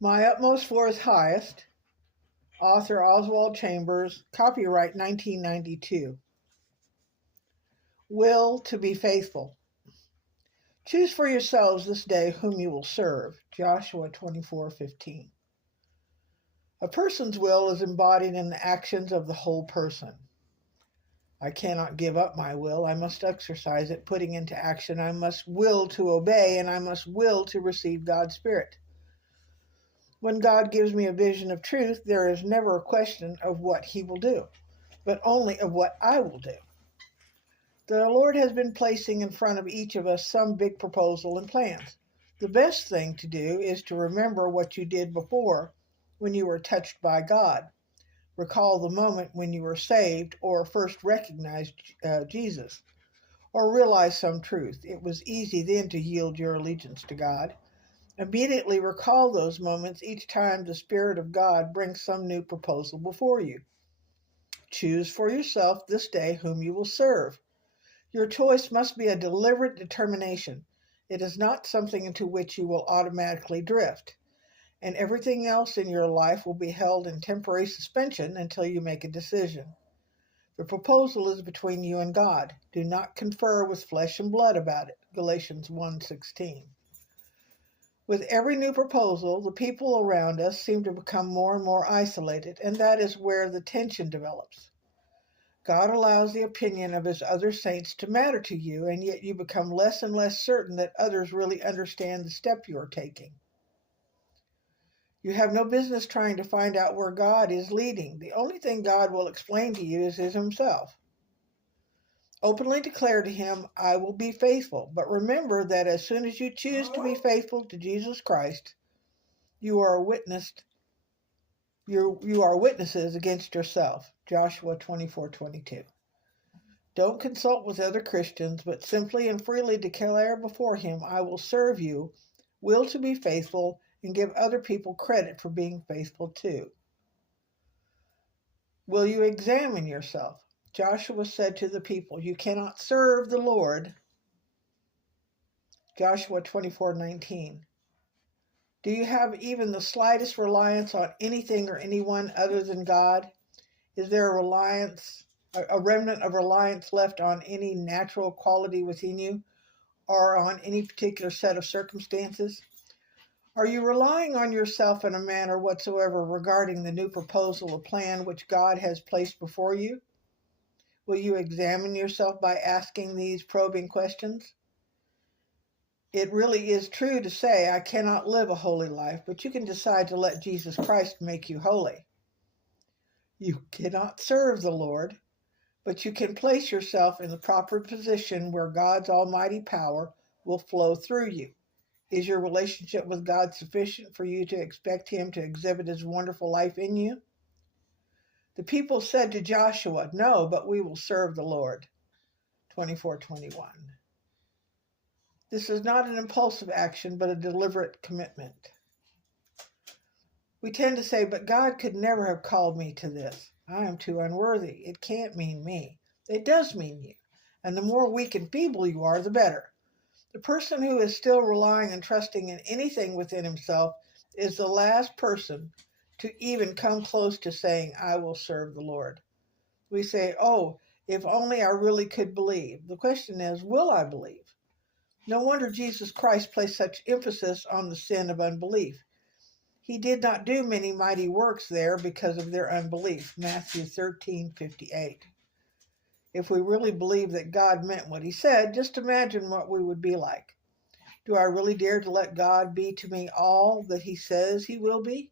My Utmost for His Highest, author Oswald Chambers, copyright 1992. Will to be faithful. Choose for yourselves this day whom you will serve. Joshua 24:15. A person's will is embodied in the actions of the whole person. I cannot give up my will. I must exercise it, putting into action. I must will to obey, and I must will to receive God's Spirit. When God gives me a vision of truth, there is never a question of what He will do, but only of what I will do. The Lord has been placing in front of each of us some big proposal and plans. The best thing to do is to remember what you did before when you were touched by God. Recall the moment when you were saved or first recognized Jesus, or realized some truth. It was easy then to yield your allegiance to God. Immediately recall those moments each time the Spirit of God brings some new proposal before you. Choose for yourself this day whom you will serve. Your choice must be a deliberate determination. It is not something into which you will automatically drift, and everything else in your life will be held in temporary suspension until you make a decision. The proposal is between you and God. Do not confer with flesh and blood about it. Galatians 1:16. With every new proposal, the people around us seem to become more and more isolated, and that is where the tension develops. God allows the opinion of His other saints to matter to you, and yet you become less and less certain that others really understand the step you are taking. You have no business trying to find out where God is leading. The only thing God will explain to you is Himself. Openly declare to Him, I will be faithful. But remember that as soon as you choose to be faithful to Jesus Christ, you are witnessed. You are witnesses against yourself. Joshua 24:22. Don't consult with other Christians, but simply and freely declare before Him, I will serve you, will to be faithful, and give other people credit for being faithful too. Will you examine yourself? Joshua said to the people, you cannot serve the Lord. Joshua 24:19. Do you have even the slightest reliance on anything or anyone other than God? Is there a remnant of reliance left on any natural quality within you or on any particular set of circumstances? Are you relying on yourself in a manner whatsoever regarding the new proposal or plan which God has placed before you? Will you examine yourself by asking these probing questions? It really is true to say, I cannot live a holy life, but you can decide to let Jesus Christ make you holy. You cannot serve the Lord, but you can place yourself in the proper position where God's almighty power will flow through you. Is your relationship with God sufficient for you to expect Him to exhibit His wonderful life in you? The people said to Joshua, no, but we will serve the Lord. 24:21. This is not an impulsive action, but a deliberate commitment. We tend to say, but God could never have called me to this. I am too unworthy. It can't mean me. It does mean you. And the more weak and feeble you are, the better. The person who is still relying and trusting in anything within himself is the last person to even come close to saying, I will serve the Lord. We say, oh, if only I really could believe. The question is, will I believe? No wonder Jesus Christ placed such emphasis on the sin of unbelief. He did not do many mighty works there because of their unbelief. Matthew 13:58. If we really believed that God meant what He said, just imagine what we would be like. Do I really dare to let God be to me all that He says He will be?